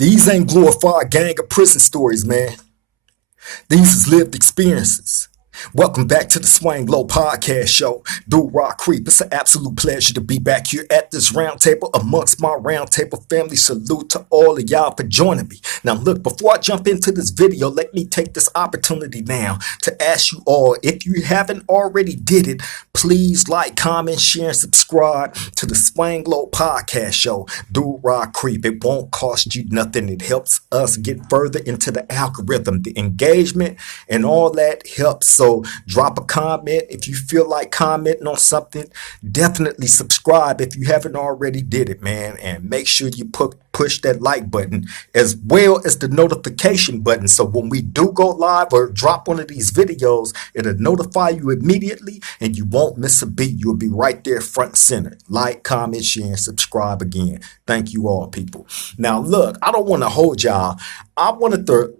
These ain't glorified gang of prison stories, man. These is lived experiences. Welcome back to the Swang Low Podcast Show. Dude Rock Creep, it's an absolute pleasure to be back here at this round table amongst my round table family. Salute to all of y'all for joining me. Now look, before I jump into this video, let me take this opportunity now to ask you all, if you haven't already did it, please like, comment, share, and subscribe to the Swang Low Podcast Show. Dude Rock Creep, it won't cost you nothing. It helps us get further into the algorithm, the engagement, and all that helps. So drop a comment if you feel like commenting on something. Definitely subscribe if you haven't already did it, man. And make sure you push that like button as well as the notification button. So when we do go live or drop one of these videos, it'll notify you immediately and you won't miss a beat. You'll be right there front and center. Like, comment, share, and subscribe again. Thank you all, people. Now, look, I don't want to hold y'all. I wanted to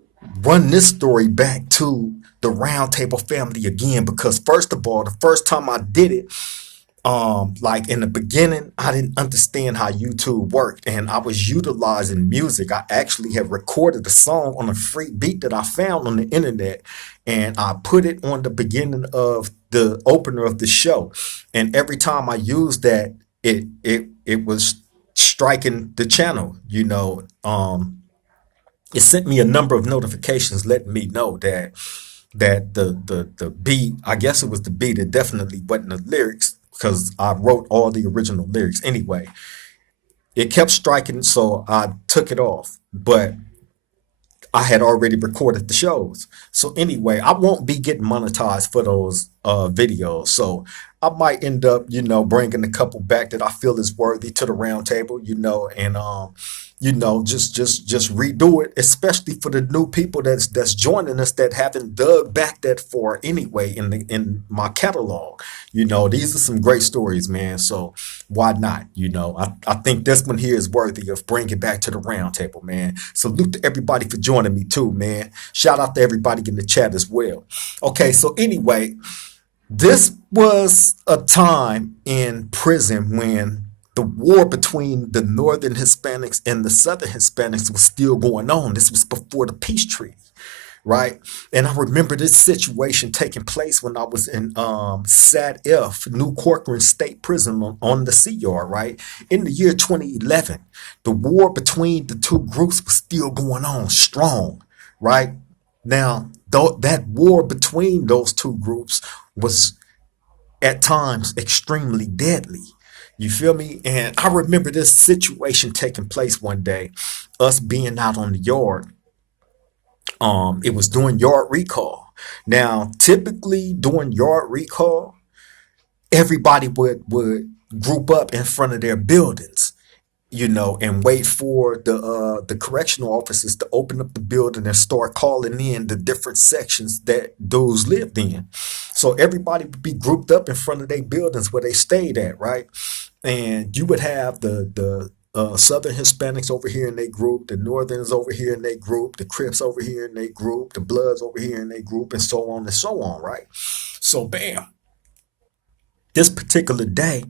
run this story back to the Roundtable family again, because first of all, the first time I did it, like in the beginning, I didn't understand how YouTube worked, and I was utilizing music. I actually had recorded a song on a free beat that I found on the internet, and I put it on the beginning of the opener of the show. And every time I used that, it was striking the channel, it sent me a number of notifications letting me know that the beat, I guess it was the beat, it definitely wasn't the lyrics, because I wrote all the original lyrics anyway. It kept striking, so I took it off, but I had already recorded the shows. So anyway, I won't be getting monetized for those videos. So I might end up, bringing a couple back that I feel is worthy to the round table, and just redo it, especially for the new people that's joining us that haven't dug back that far anyway in my catalog. These are some great stories, man. So why not? I think this one here is worthy of bringing back to the round table, man. Salute to everybody for joining me too, man. Shout out to everybody in the chat as well. Okay, so anyway, this was a time in prison when the war between the Northern Hispanics and the Southern Hispanics was still going on. This was before the peace treaty, right? And I remember this situation taking place when I was in Sat F, New Corcoran State Prison on the Sea Yard, right? In the year 2011, the war between the two groups was still going on strong, right? Now, that war between those two groups was at times extremely deadly. You feel me? And I remember this situation taking place one day, us being out on the yard. It was doing yard recall. Now, typically during yard recall, everybody would group up in front of their buildings, and wait for the correctional officers to open up the building and start calling in the different sections that those lived in. So everybody would be grouped up in front of their buildings where they stayed at, right? And you would have the Southern Hispanics over here in their group, the Northerns over here in their group, the Crips over here in their group, the Bloods over here in their group, and so on and so on, right? So bam, this particular day,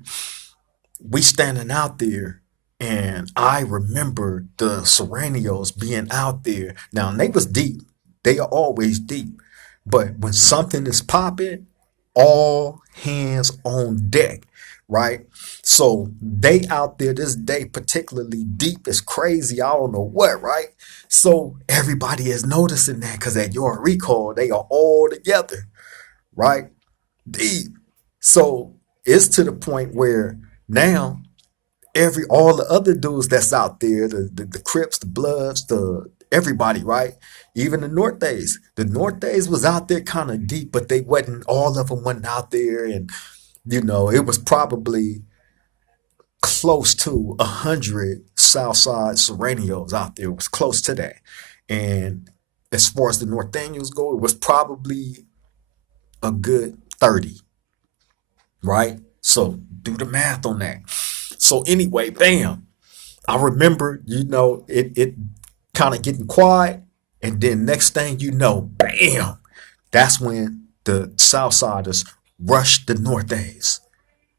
we standing out there, and I remember the Serranios being out there. Now, they was deep. They are always deep. But when something is popping, all hands on deck, right? So they out there this day, particularly deep as crazy. I don't know what, right? So everybody is noticing that, because at your recall, they are all together, right? Deep. So it's to the point where now all the other dudes that's out there, the Crips, the Bloods, everybody, right? Even the Nortes. The Nortes was out there kind of deep, but all of them wasn't out there. And, it was probably close to 100 Southside Serranios out there. It was close to that. And as far as the Norteños go, it was probably a good 30, right? So do the math on that. So anyway, bam, I remember, it kind of getting quiet. And then next thing you know, bam, that's when the Southsiders rushed the Nortes,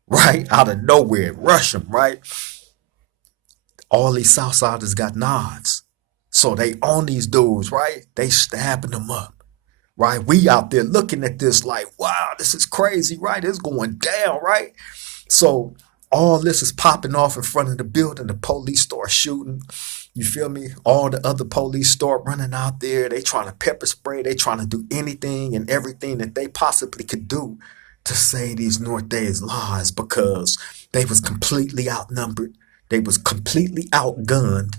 right? Out of nowhere, rush them, right? All these Southsiders got knives, So they on these dudes, right? They stabbing them up, right? We out there looking at this like, wow, this is crazy, right? It's going down, right? So all this is popping off in front of the building. The police start shooting. You feel me? All the other police start running out there. They trying to pepper spray. They trying to do anything and everything that they possibly could do to save these Norte's lives because they was completely outnumbered. They was completely outgunned.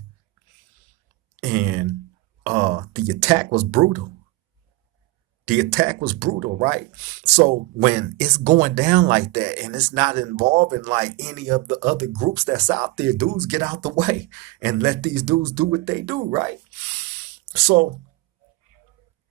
And the attack was brutal. The attack was brutal, right? So when it's going down like that and it's not involving like any of the other groups that's out there, dudes get out the way and let these dudes do what they do, right? So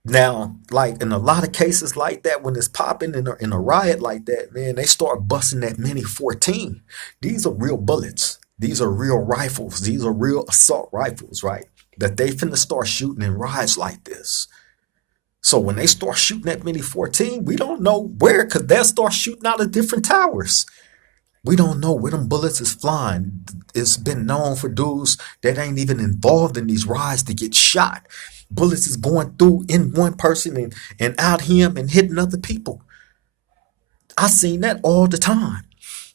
now, like in a lot of cases like that, when it's popping in a riot like that, man, they start busting that Mini 14. These are real bullets. These are real rifles. These are real assault rifles, right? That they finna start shooting in riots like this. So when they start shooting at Mini 14, we don't know where, because they'll start shooting out of different towers. We don't know where them bullets is flying. It's been known for dudes that ain't even involved in these riots to get shot. Bullets is going through in one person and out him and hitting other people. I seen that all the time,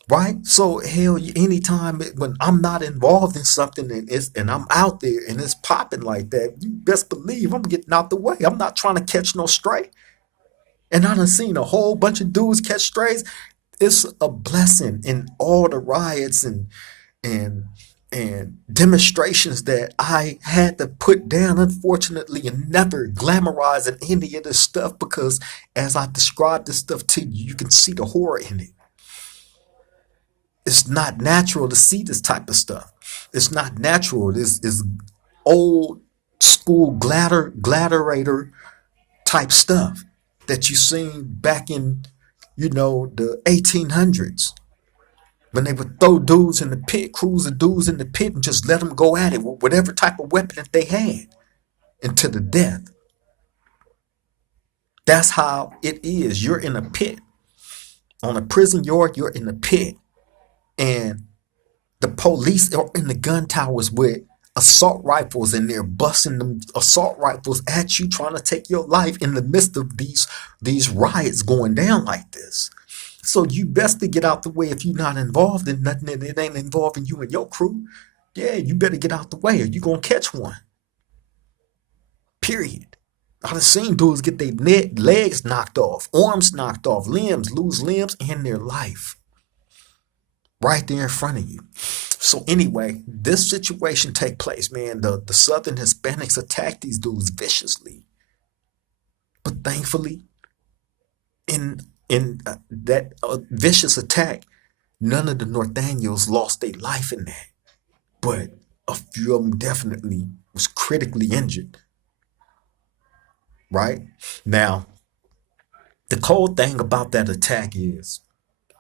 right? So hell, anytime when I'm not involved in something and I'm out there and it's popping like that, you best believe I'm getting out the way. I'm not trying to catch no stray. And I done seen a whole bunch of dudes catch strays. It's a blessing in all the riots and and demonstrations that I had to put down, unfortunately, and never glamorizing any of this stuff because as I describe this stuff to you, you can see the horror in it. It's not natural to see this type of stuff. It's not natural. This is old school gladiator type stuff that you seen back in, the 1800s when they would throw dudes in the pit, crews of dudes in the pit, and just let them go at it with whatever type of weapon that they had into the death. That's how it is. You're in a pit. On a prison yard, you're in a pit. And the police are in the gun towers with assault rifles and they're busting them assault rifles at you, trying to take your life in the midst of these riots going down like this. So you best to get out the way if you're not involved in nothing and it ain't involving you and your crew. Yeah, you better get out the way or you gonna catch one. Period. I done seen dudes get their legs knocked off, arms knocked off, lose limbs and their life. Right there in front of you. So anyway, this situation take place, man. The Southern Hispanics attacked these dudes viciously, but thankfully, in that vicious attack, none of the Norteños lost their life in that, but a few of them definitely was critically injured. Right now, the cold thing about that attack is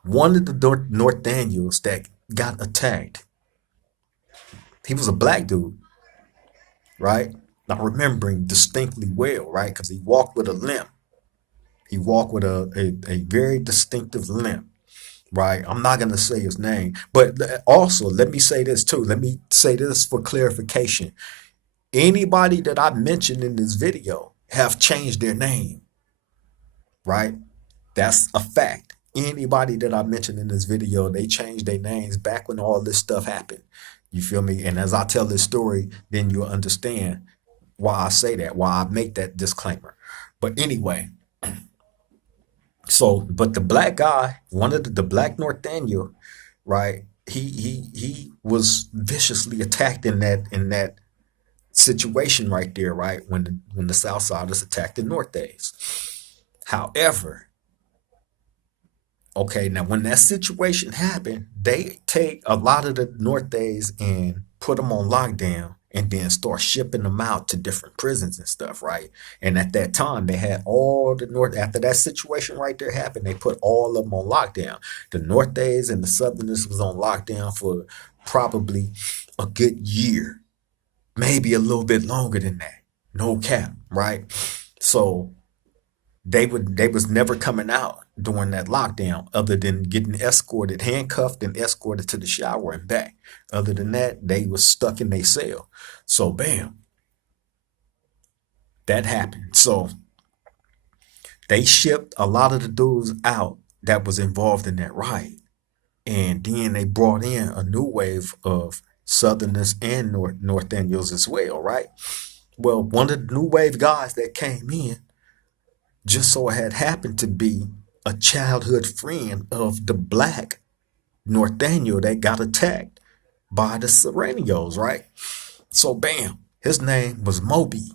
one of the Norteños that got attacked, he was a black dude, right? Not remembering distinctly well, right? Because he walked with a limp. He walked with a very distinctive limp, right? I'm not going to say his name. But also, let me say this too. Let me say this for clarification. Anybody that I mentioned in this video have changed their name, right? That's a fact. Anybody that I mentioned in this video, they changed their names back when all this stuff happened. You feel me? And as I tell this story, then you'll understand why I say that, why I make that disclaimer. But anyway, so but the black guy, one of the black Norteño, right? He was viciously attacked in that situation right there, right? When the Southsiders attacked the Nortes. However, okay, now when that situation happened, they take a lot of the Nortes and put them on lockdown and then start shipping them out to different prisons and stuff, right? And at that time, they had all the North, after that situation right there happened, they put all of them on lockdown. The Nortes and the Southerners was on lockdown for probably a good year, maybe a little bit longer than that. No cap, right? So they was never coming out during that lockdown other than getting escorted, handcuffed and escorted to the shower and back. Other than that, they was stuck in their cell. So bam. That happened. So they shipped a lot of the dudes out that was involved in that riot. And then they brought in a new wave of Southerners and North Daniels as well, right? Well, one of the new wave guys that came in just so had happened to be a childhood friend of the black North Daniel that got attacked by the Serenios, right? So bam, his name was Moby,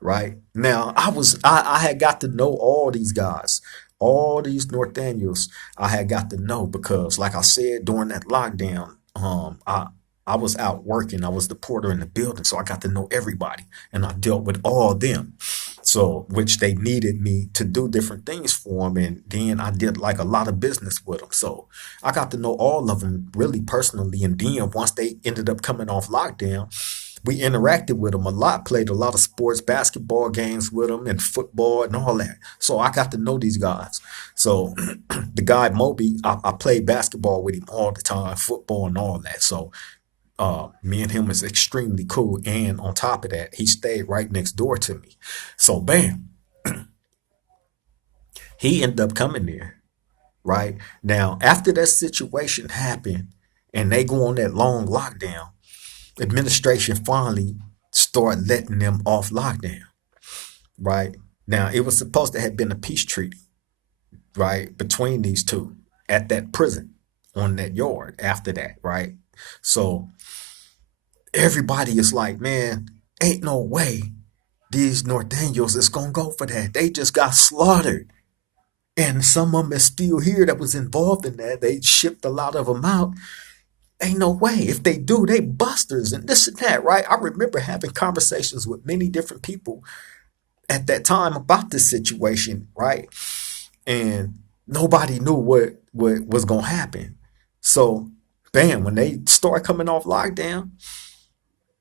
right? Now I had got to know all these guys, all these North Daniels. I had got to know because, like I said, during that lockdown, I was out working. I was the porter in the building, so I got to know everybody, and I dealt with all of them. So, which they needed me to do different things for them, and then I did like a lot of business with them. So I got to know all of them really personally. And then once they ended up coming off lockdown, we interacted with them a lot, played a lot of sports, basketball games with them, and football and all that. So I got to know these guys. So the guy Moby, I played basketball with him all the time, football and all that. So me and him was extremely cool. And on top of that, he stayed right next door to me. So bam, he ended up coming there. Right now, after that situation happened, and they go on that long lockdown, administration finally started letting them off lockdown. Right now, it was supposed to have been a peace treaty, right, between these two at that prison on that yard. After that, right. So everybody is like, man, ain't no way these North Daniels is gonna go for that. They just got slaughtered. And some of them is still here that was involved in that. They shipped a lot of them out. Ain't no way. If they do, they busters and this and that, right? I remember having conversations with many different people at that time about this situation, right? And nobody knew what was gonna happen. So, bam, when they start coming off lockdown,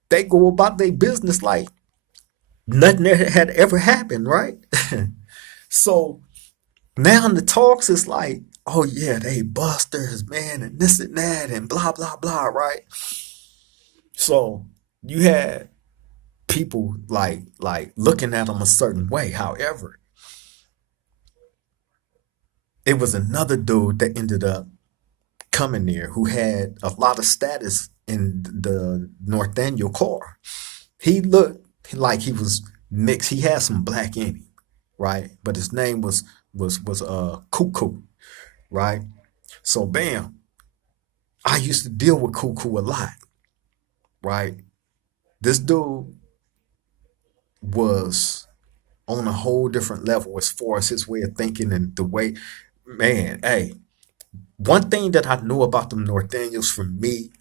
they go about their business like nothing had ever happened, right? So now in the talks, it's like, oh yeah, they busters, man, and this and that, and blah blah blah, right? So you had people like looking at them a certain way. However, it was another dude that ended up coming there who had a lot of status in the North Daniel car. He looked like he was mixed. He had some black in him, right? But his name was Cuckoo, right? So bam, I used to deal with Cuckoo a lot, right? This dude was on a whole different level as far as his way of thinking and the way, man, hey, one thing that I knew about them North Daniels from me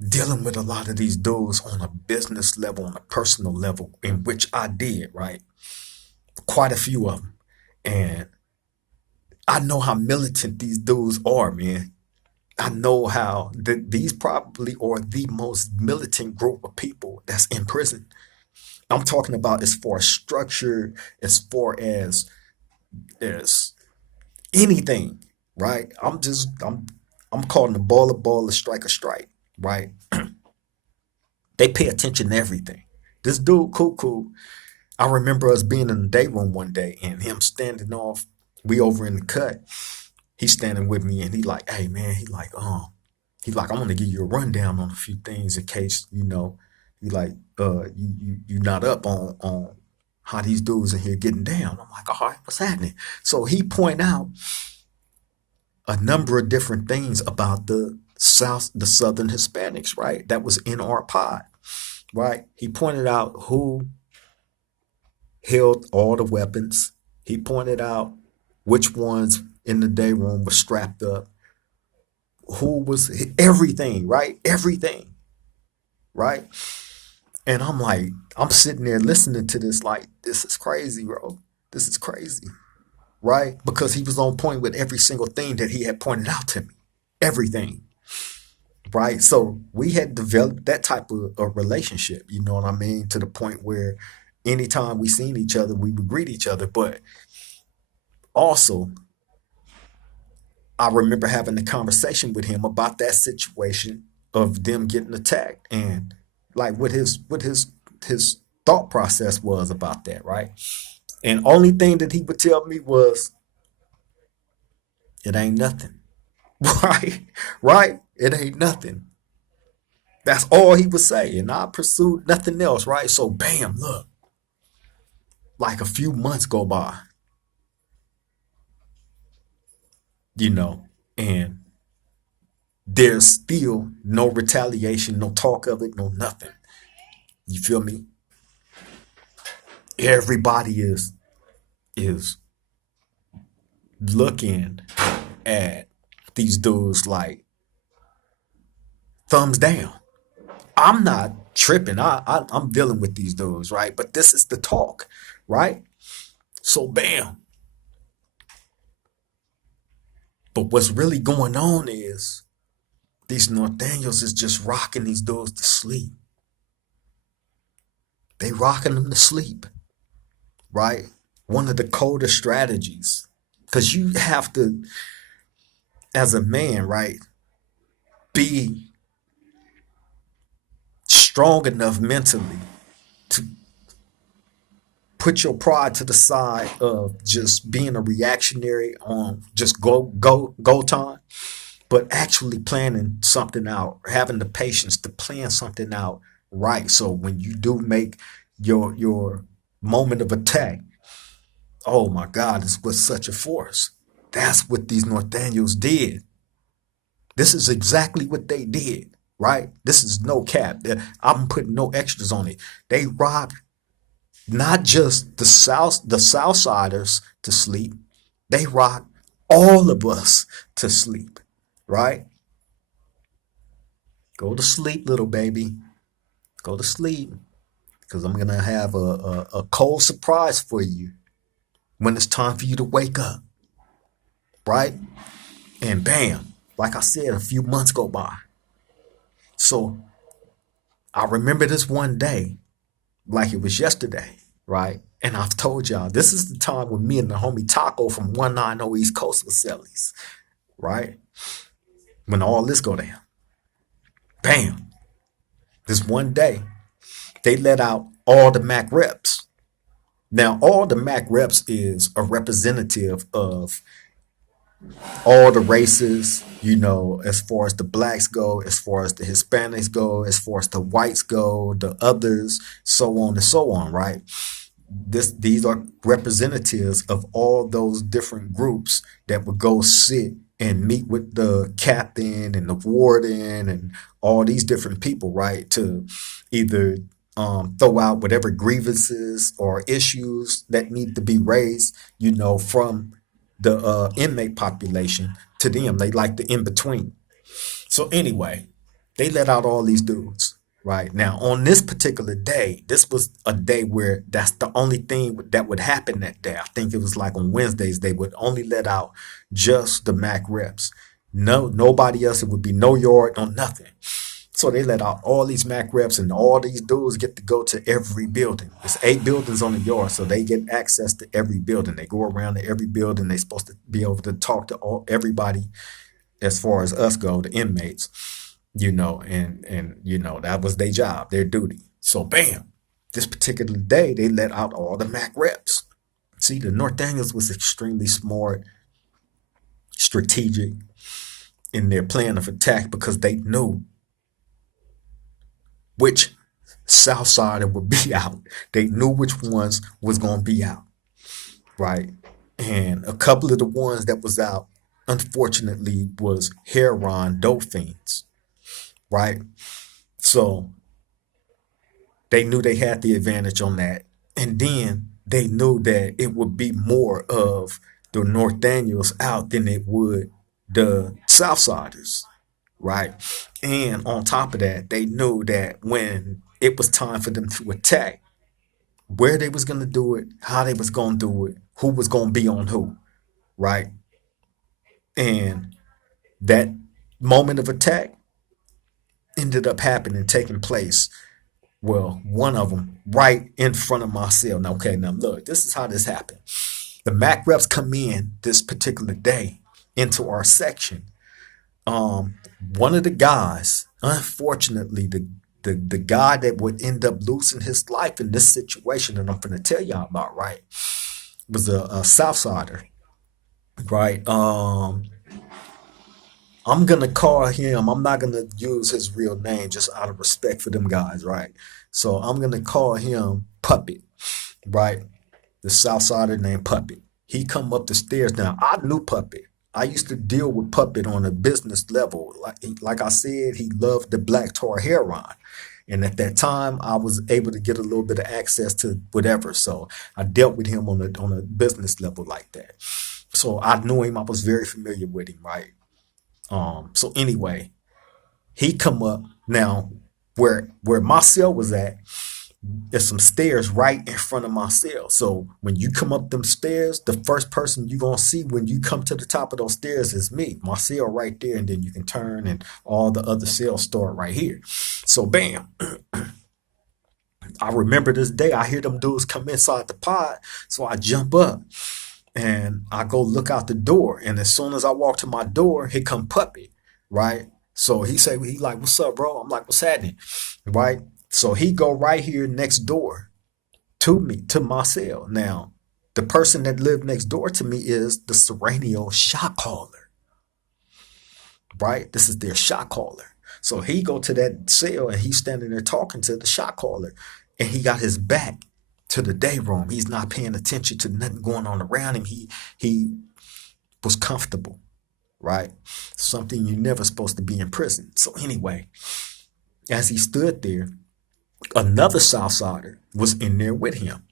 dealing with a lot of these dudes on a business level, on a personal level, in which I did, right? Quite a few of them. And I know how militant these dudes are, man. I know how these probably are the most militant group of people that's in prison. I'm talking about as far as structure, as far as anything, right? I'm calling the ball a ball, a strike, right? They pay attention to everything. This dude, Cuckoo, I remember us being in the day room one day and him standing off. We over in the cut. He's standing with me and he like, hey man, he like, I want to give you a rundown on a few things in case, he like, you not up on how these dudes in here getting down. I'm like, all right, what's happening? So he point out a number of different things about the Southern Hispanics, right? That was in our pod, right? He pointed out who held all the weapons. He pointed out which ones in the day room were strapped up, who was everything, right? Everything, right? And I'm like, I'm sitting there listening to this, like, this is crazy, bro. This is crazy, right? Because he was on point with every single thing that he had pointed out to me, everything, right? So we had developed that type of a relationship, you know what I mean? To the point where anytime we seen each other, we would greet each other. But also, I remember having a conversation with him about that situation of them getting attacked and like what his thought process was about that, right? And only thing that he would tell me was, it ain't nothing. Right? Right? It ain't nothing. That's all he would say. And I pursued nothing else, right? So bam, look, like a few months go by, you know, and there's still no retaliation, no talk of it, no nothing. You feel me? Everybody is looking at these dudes like thumbs down. I'm not tripping. I'm dealing with these dudes, right? But this is the talk, right? So bam. But what's really going on is these North Daniels is just rocking these dudes to sleep. They rocking them to sleep, right? One of the coldest strategies. Because you have to, as a man, right, be strong enough mentally to put your pride to the side of just being a reactionary on just go time, but actually planning something out, having the patience to plan something out right. So when you do make your moment of attack, oh my God, this was such a force. That's what these North Daniels did. This is exactly what they did, right? This is no cap. I'm putting no extras on it. They robbed not just the Southsiders to sleep. They rocked all of us to sleep, right? Go to sleep, little baby. Go to sleep, because I'm gonna have a cold surprise for you when it's time for you to wake up, right? And bam, like I said, a few months go by. So I remember this one day like it was yesterday, right? And I've told y'all, this is the time when me and the homie Taco from 190 East Coast was Cellies, right? When all this go down. Bam. This one day, they let out all the Mac reps. Now, all the Mac reps is a representative of all the races, as far as the blacks go, as far as the Hispanics go, as far as the whites go, the others, so on and so on, right? These are representatives of all those different groups that would go sit and meet with the captain and the warden and all these different people, right? To either throw out whatever grievances or issues that need to be raised, from the inmate population to them. They like the in between. So anyway, they let out all these dudes. Right now, on this particular day, this was a day where that's the only thing that would happen that day. I think it was like on Wednesdays, they would only let out just the Mac reps. No, nobody else. It would be no yard, no nothing. So they let out all these Mac reps, and all these dudes get to go to every building. It's 8 buildings on the yard, so they get access to every building. They go around to every building. They're supposed to be able to talk to everybody as far as us go, the inmates, and that was their job, their duty. So bam, this particular day they let out all the Mac reps. See, the North Daniels was extremely smart, strategic in their plan of attack, because they knew which South Sider would be out. They knew which ones was gonna be out, right? And a couple of the ones that was out, unfortunately, was heroin dope fiends, right? So they knew they had the advantage on that. And then they knew that it would be more of the North Daniels out than it would the Southsiders, right? And on top of that, they knew that when it was time for them to attack, where they was going to do it, how they was going to do it, who was going to be on who, right? And that moment of attack ended up happening, taking place. Well, one of them right in front of my cell. Now, okay, now look, this is how this happened. The Mac reps come in this particular day into our section. One of the guys, unfortunately, the guy that would end up losing his life in this situation that I'm going to tell y'all about, right, was a Southsider, right? I'm gonna call him. I'm not gonna use his real name just out of respect for them guys, right? So I'm gonna call him Puppet, right? The Southsider named Puppet. He come up the stairs. Now I knew Puppet. I used to deal with Puppet on a business level. Like I said, he loved the black tar heroin. And at that time, I was able to get a little bit of access to whatever. So I dealt with him on a business level like that. So I knew him. I was very familiar with him, right? So anyway, he come up now where my cell was at. There's some stairs right in front of my cell. So when you come up them stairs, the first person you gonna see when you come to the top of those stairs is me. My cell right there, and then you can turn and all the other cells start right here. So bam, I remember this day. I hear them dudes come inside the pod, so I jump up and I go look out the door. And as soon as I walk to my door, here come Puppy, right? So he like, "What's up, bro?" I'm like, "What's happening?" Right? So he go right here next door to me, to my cell. Now, the person that lived next door to me is the Serenio shot caller, right? This is their shot caller. So he go to that cell and he's standing there talking to the shot caller, and he got his back to the day room. He's not paying attention to nothing going on around him. He was comfortable, right? Something you're never supposed to be in prison. So anyway, as he stood there, another Southsider was in there with him,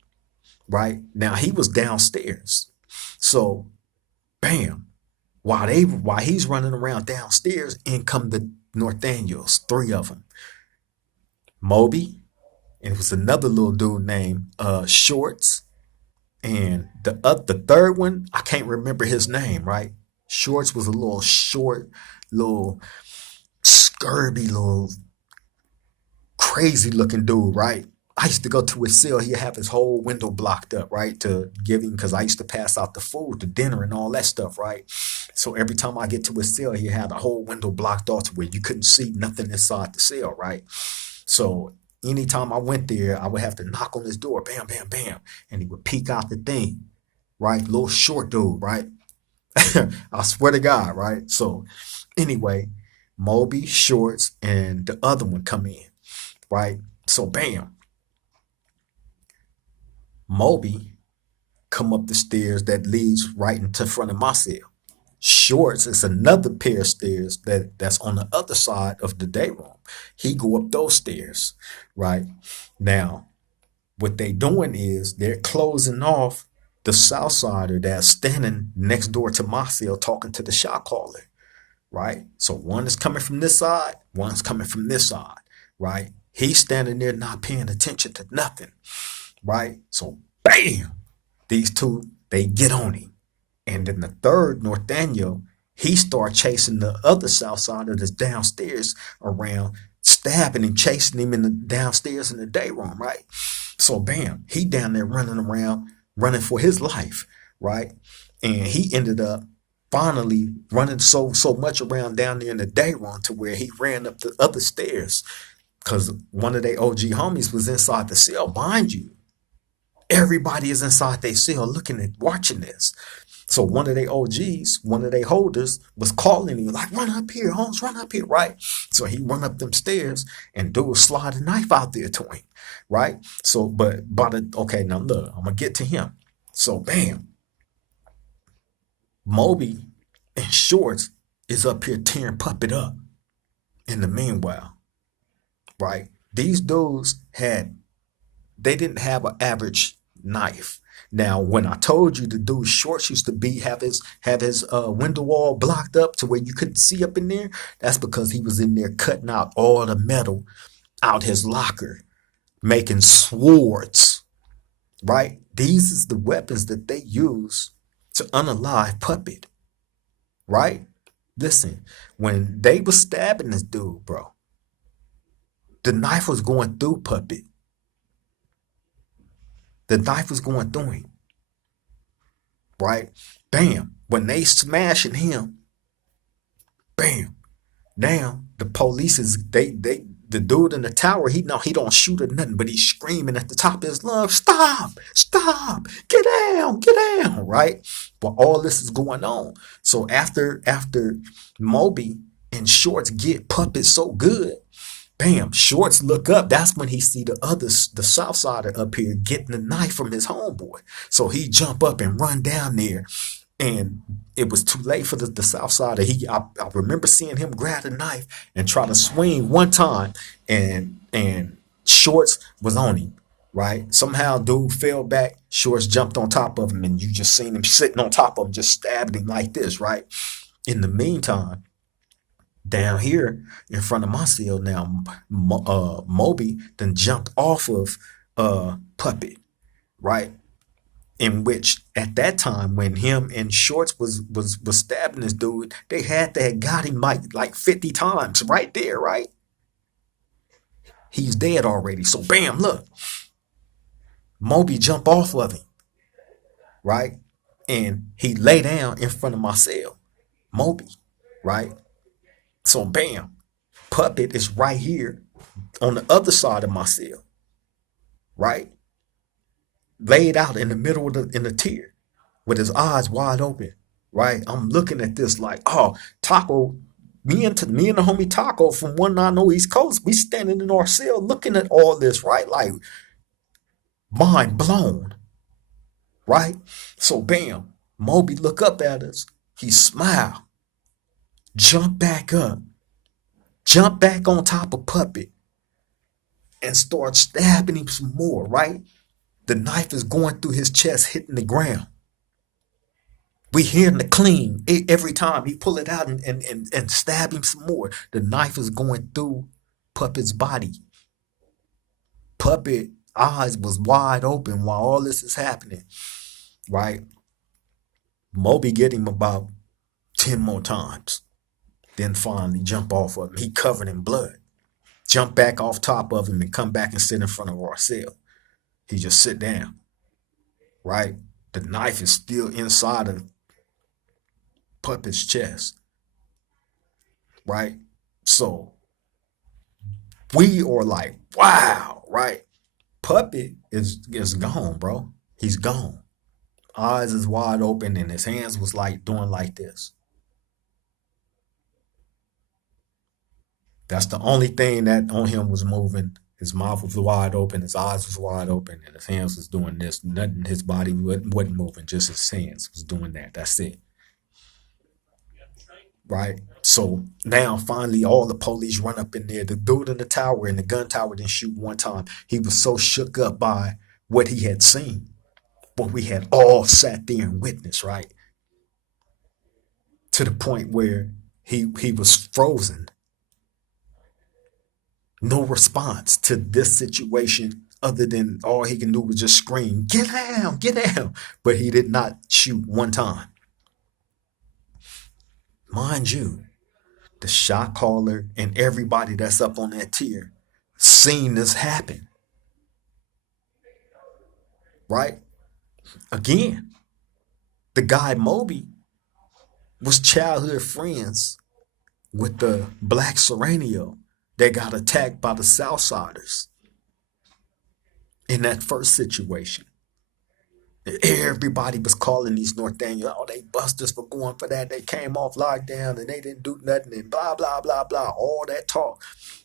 right? Now he was downstairs. So bam, while he's running around downstairs, in come the Northaniels, three of them. Moby, and it was another little dude named Shorts, and the third one, I can't remember his name, right? Shorts was a little short, little scurvy, little crazy looking dude, right? I used to go to his cell. He'd have his whole window blocked up, right? To give him, because I used to pass out the food, the dinner, and all that stuff, right? So every time I get to his cell, he had the whole window blocked off to where you couldn't see nothing inside the cell, right? So anytime I went there, I would have to knock on his door, bam, bam, bam, and he would peek out the thing, right? Little short dude, right? I swear to God, right? So anyway, Moby, Shorts, and the other one come in, right? So bam, Moby come up the stairs that leads right into front of my cell. Shorts is another pair of stairs that's on the other side of the day room. He go up those stairs, right? Now, what they doing is they're closing off the Southsider that's standing next door to my cell talking to the shot caller, right? So one is coming from this side, one's coming from this side, right? He's standing there not paying attention to nothing, right? So bam, these two, they get on him. And then the third, Nathaniel, he start chasing the other Southsider that's downstairs around, stabbing and chasing him in the downstairs in the day room, right? So bam, he down there running around, running for his life, right? And he ended up finally running so much around down there in the day room to where he ran up the other stairs because one of their OG homies was inside the cell. Mind you, everybody is inside their cell looking at watching this. So one of their OGs, one of their holders, was calling him like, "Run up here, Holmes, run up here," right? So he run up them stairs and dude slide a knife out there to him, right? So, okay, now look, I'm gonna get to him. So bam, Moby and Shorts is up here tearing Puppet up. In the meanwhile, right? These dudes they didn't have an average knife. Now, when I told you the dude Shorts used to have his window wall blocked up to where you couldn't see up in there, that's because he was in there cutting out all the metal out his locker, making swords, right? These is the weapons that they use to unalive Puppet, right? Listen, when they was stabbing this dude, bro, the knife was going through Puppet. The knife was going through him, right? Bam. When they smashing him, bam. Now the police is the dude in the tower, he don't shoot or nothing, but he's screaming at the top of his lungs, stop, stop, get down, right? But all this is going on. So after Moby and Shorts get Puppet so good, bam, Shorts look up. That's when he see the Southsider up here getting the knife from his homeboy. So he jump up and run down there, and it was too late for the Southsider. I remember seeing him grab the knife and try to swing one time, and Shorts was on him. Right? Somehow, dude fell back. Shorts jumped on top of him, and you just seen him sitting on top of him, just stabbing him like this. Right? In the meantime, down here in front of my cell now, Moby then jumped off of Puppet, right? In which at that time when him and Shorts was stabbing this dude, they had to have got him like 50 times right there, right? He's dead already. So bam, look, Moby jump off of him, right? And he lay down in front of my cell, Moby, right? So bam, Puppet is right here on the other side of my cell, right? Laid out in the middle of in the tier with his eyes wide open, right? I'm looking at this like, oh, Taco, me and the homie Taco from 190 East Coast, we standing in our cell looking at all this, right? Like mind blown, right? So bam, Moby look up at us, he smile, jump back up, jump back on top of Puppet, and start stabbing him some more, right? The knife is going through his chest, hitting the ground. We hear the clean every time he pull it out and stab him some more. The knife is going through Puppet's body. Puppet eyes was wide open while all this is happening, right? Moby get him about 10 more times. Then finally jump off of him. He covered in blood. Jump back off top of him and come back and sit in front of our cell. He just sit down, right? The knife is still inside of Puppet's chest, right? So we are like, wow, right? Puppet is gone, bro. He's gone. Eyes is wide open and his hands was like doing like this. That's the only thing that on him was moving. His mouth was wide open, his eyes was wide open, and his hands was doing this. Nothing, his body wasn't moving, just his hands was doing that. That's it. Right? So now finally all the police run up in there. The dude in the tower, in the gun tower, didn't shoot one time. He was so shook up by what he had seen. What we had all sat there and witnessed, right? To the point where he was frozen. No response to this situation other than all he can do was just scream, get down, get down. But he did not shoot one time. Mind you, the shot caller and everybody that's up on that tier seen this happen, right? Again, the guy Moby was childhood friends with the Black Serenio that got attacked by the Southsiders in that first situation. Everybody was calling these Northanians, oh, they busters for going for that. They came off lockdown and they didn't do nothing and blah, blah, blah, blah. All that talk,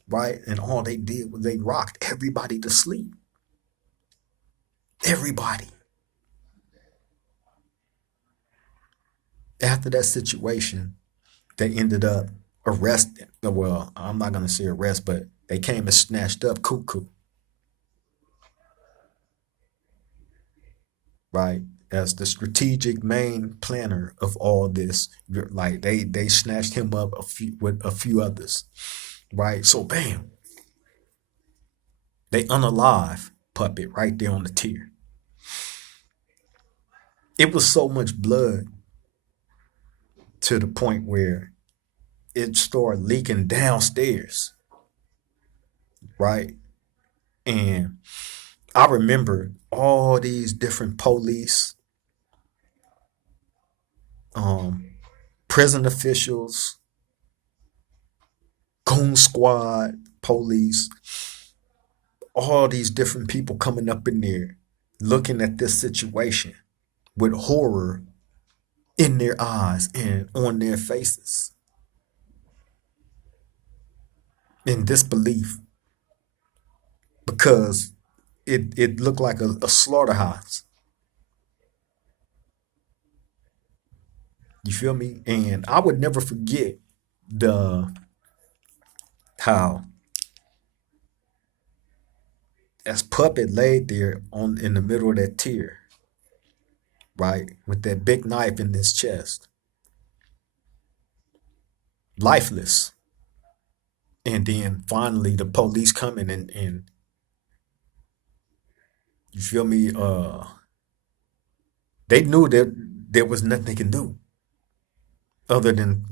right? And all they did was they rocked everybody to sleep. Everybody. After that situation, they ended up arresting. Well, I'm not going to say arrest, but they came and snatched up Cuckoo, right? As the strategic main planner of all this, like they snatched him up with a few others, right? So bam, they unalive Puppet right there on the tier. It was so much blood to the point where it started leaking downstairs, right? And I remember all these different police, um, prison officials, goon squad. police, all these different people coming up in there looking at this situation with horror in their eyes and on their faces, in disbelief, because it looked like a slaughterhouse. You feel me? And I would never forget the how as Puppet laid there on in the middle of that tier, right, with that big knife in his chest, lifeless. And then finally the police coming and you feel me? They knew that there was nothing they can do other than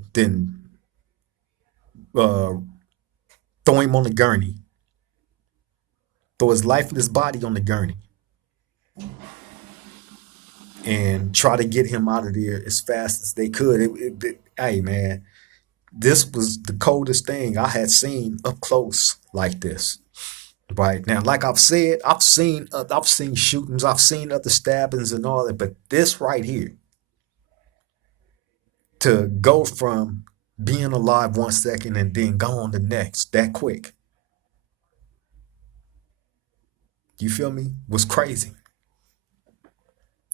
uh, throw him on the gurney, throw his lifeless body on the gurney, and try to get him out of there as fast as they could. Hey man, this was the coldest thing I had seen up close like this. Right now, like I've said, I've seen shootings, I've seen other stabbings and all that, but this right here, to go from being alive 1 second and then gone the next that quick, you feel me? Was crazy.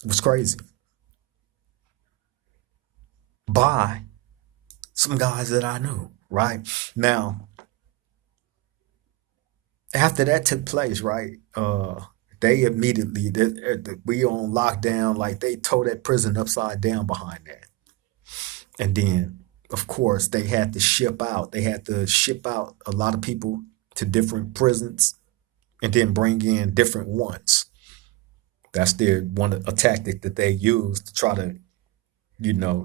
It was crazy. By some guys that I knew. Right now, after that took place, right? They immediately we on lockdown, like they tore that prison upside down behind that. And then, of course, they had to ship out. They had to ship out a lot of people to different prisons and then bring in different ones. That's their one a tactic that they use to try to,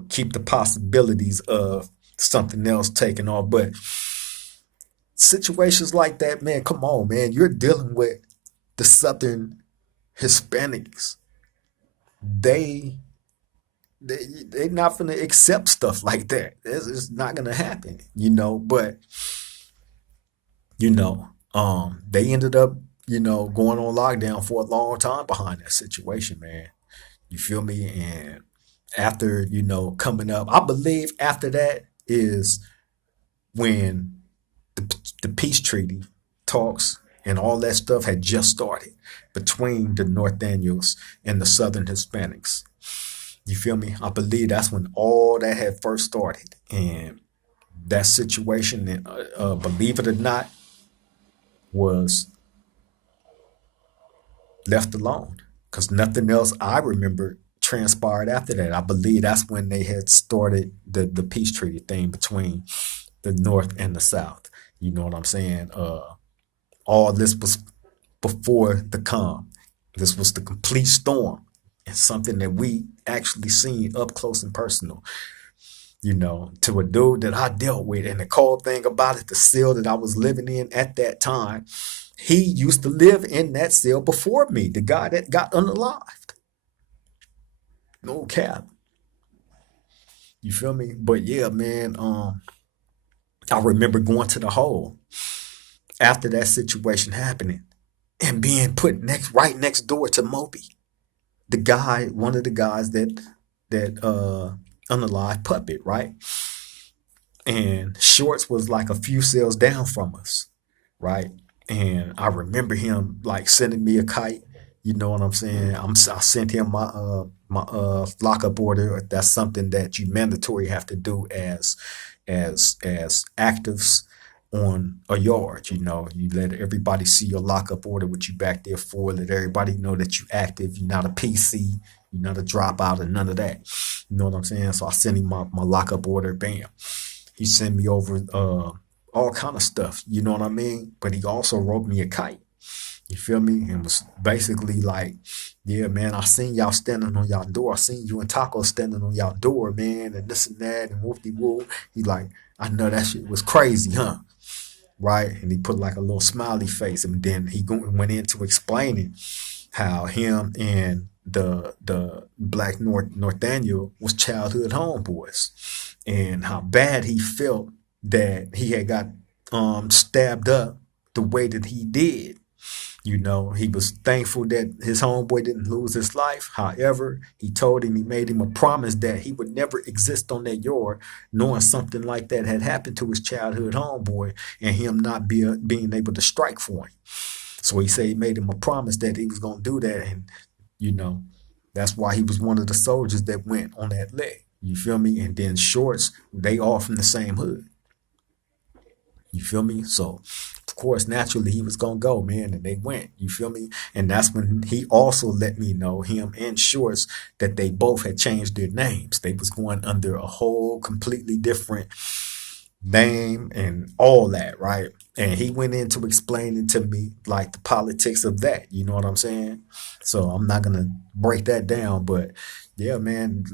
keep the possibilities of something else taken off. But situations like that, man, come on, man. You're dealing with the Southern Hispanics. They they not gonna accept stuff like that. It's not gonna happen, But they ended up, going on lockdown for a long time behind that situation, man. You feel me? And after coming up, I believe after that is when the peace treaty talks and all that stuff had just started between the North Daniels and the Southern Hispanics. You feel me? I believe that's when all that had first started. And that situation, believe it or not, was left alone because nothing else I remember transpired after that. I believe that's when they had started the peace treaty thing between the North and the South. You know what I'm saying? All this was before the calm. This was the complete storm. And something that we actually seen up close and personal, to a dude that I dealt with. And the cold thing about it, the cell that I was living in at that time, he used to live in that cell before me, the guy that got unalived. No cap. You feel me? But yeah, man, I remember going to the hole after that situation happening and being put right next door to Moby, the guy, one of the guys that unalive Puppet, right? And Shorts was like a few cells down from us, right? And I remember him like sending me a kite. You know what I'm saying? I sent him my lockup order. That's something that you mandatory have to do as actives on a yard. You let everybody see your lockup order, what you back there for. Let everybody know that you active. You're not a PC. You're not a dropout or none of that. You know what I'm saying? So I sent him my lockup order. Bam. He sent me over all kind of stuff. You know what I mean? But he also wrote me a kite. You feel me? And was basically like, yeah, man, I seen y'all standing on y'all door. I seen you and Taco standing on y'all door, man, and this and that, and whoop-de-whoop. He like, I know that shit was crazy, huh? Right? And he put like a little smiley face, and then he went into explaining how him and the Black Northaniel was childhood homeboys, and how bad he felt that he had got stabbed up the way that he did. You know, he was thankful that his homeboy didn't lose his life. However, he told him, he made him a promise that he would never exist on that yard, knowing something like that had happened to his childhood homeboy and him not being able to strike for him. So he said he made him a promise that he was going to do that. And, you know, that's why he was one of the soldiers that went on that leg. You feel me? And then Shorts, they all from the same hood. You feel me? So, of course, naturally, he was going to go, man, and they went. You feel me? And that's when he also let me know, him and Shorts, that they both had changed their names. They was going under a whole completely different name and all that, right? And he went into explaining to me like the politics of that. You know what I'm saying? So I'm not gonna break that down, but yeah, man.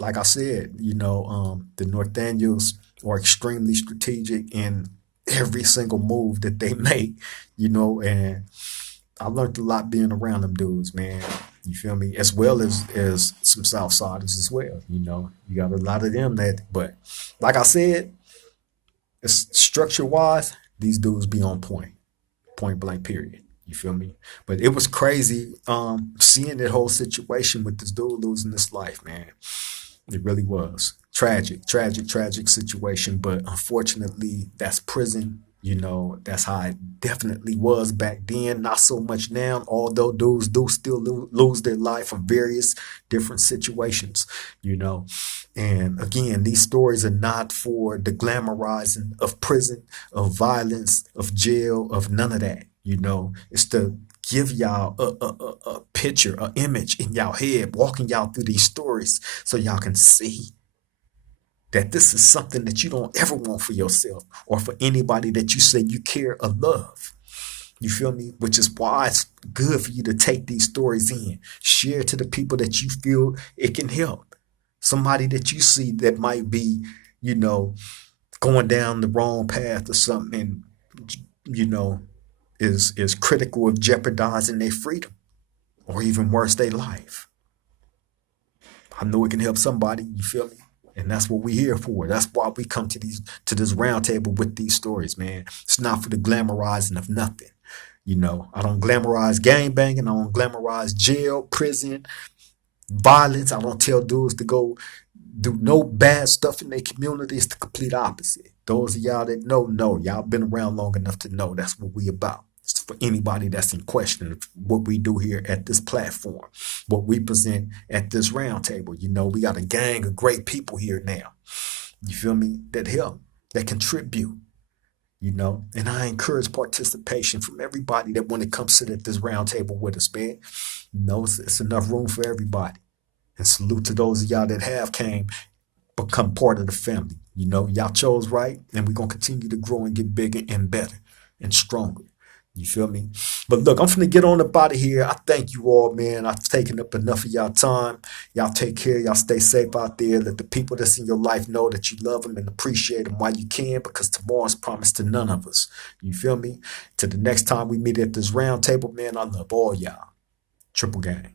Like I said, the Northaniels are extremely strategic in every single move that they make. And I learned a lot being around them dudes, man. You feel me? As well as some Southsiders as well. You got a lot of them but like I said, it's structure wise, these dudes be on point blank period. You feel me? But it was crazy seeing that whole situation with this dude losing his life, man. It really was tragic situation. But unfortunately, that's prison. That's how it definitely was back then. Not so much now, although dudes do still lose their life from various different situations, you know. And again, these stories are not for the glamorizing of prison, of violence, of jail, of none of that. It's to give y'all a picture, an image in y'all head, walking y'all through these stories so y'all can see that this is something that you don't ever want for yourself or for anybody that you say you care or love. You feel me? Which is why it's good for you to take these stories in, share to the people that you feel it can help. Somebody that you see that might be, going down the wrong path or something, and, is critical of jeopardizing their freedom or even worse, their life. I know it can help somebody. You feel me? And that's what we're here for. That's why we come to this round table with these stories, man. It's not for the glamorizing of nothing. I don't glamorize gang banging. I don't glamorize jail, prison, violence. I don't tell dudes to go do no bad stuff in their community. It's the complete opposite. Those of y'all that know, y'all been around long enough to know that's what we about. It's for anybody that's in question of what we do here at this platform, what we present at this round table. We got a gang of great people here now. You feel me? That help, that contribute. And I encourage participation from everybody that want to come sit at this round table with us, man. It's enough room for everybody. And salute to those of y'all that have came, become part of the family. Y'all chose right, and we're going to continue to grow and get bigger and better and stronger. You feel me? But look, I'm finna get on up out of here. I thank you all, man. I've taken up enough of y'all time. Y'all take care. Y'all stay safe out there. Let the people that's in your life know that you love them and appreciate them while you can, because tomorrow's promised to none of us. You feel me? Till the next time we meet at this round table, man, I love all y'all. Triple gang.